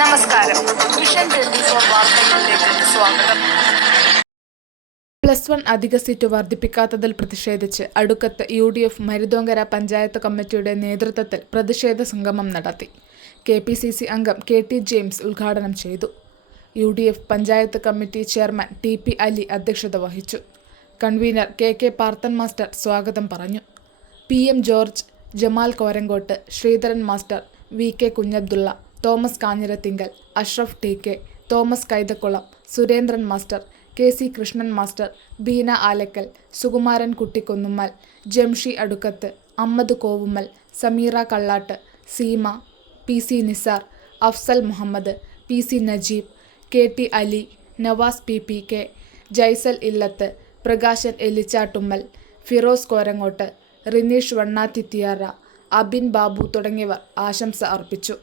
നമസ്കാരം. വിഷൻ 24 വാർത്തകളിലേക്ക് സ്വാഗതം. +1 അധിക സീറ്റ് വർദ്ധിപ്പിക്കാത്തതിൽ പ്രതിഷേധിച്ച് അടുക്കത്ത് UDF മരുതോങ്കര പഞ്ചായത്ത് കമ്മിറ്റിയുടെ നേതൃത്വത്തിൽ പ്രതിഷേധ സംഗമം നടത്തി. KPCC അംഗം KT ജെയിംസ് ഉദ്ഘാടനം ചെയ്തു. UDF panchayat committee chairman TP Ali അധ്യക്ഷത വഹിച്ചു. കൺവീനർ KK പാർത്തൻ മാസ്റ്റർ സ്വാഗതം പറഞ്ഞു. PM George, Jamal Korankott, Sreedharan master, VK Kunhabdulla, Thomas Kanjirathinkal, Ashraf TK, Thomas Kaithakkulam, Surendran master, KC Krishnan master, Beena Alakkal, Sukumaran Kuttikkonnummal, Jamshi Adukkath, Ammad Kovummal, Sameera Kallatt, Seema, PC Nisar, Afsal Muhammad, PC Najeeb, KT Ali, Navas PPK, Jaisal Illath, Prakashan എലിച്ചാട്ടുമ്മൽ, Firoz Korangott, Rineesh വണ്ണാത്തിത്തിയാറ, Abin Babu തുടങ്ങിയവർ ആശംസ അർപ്പിച്ചു.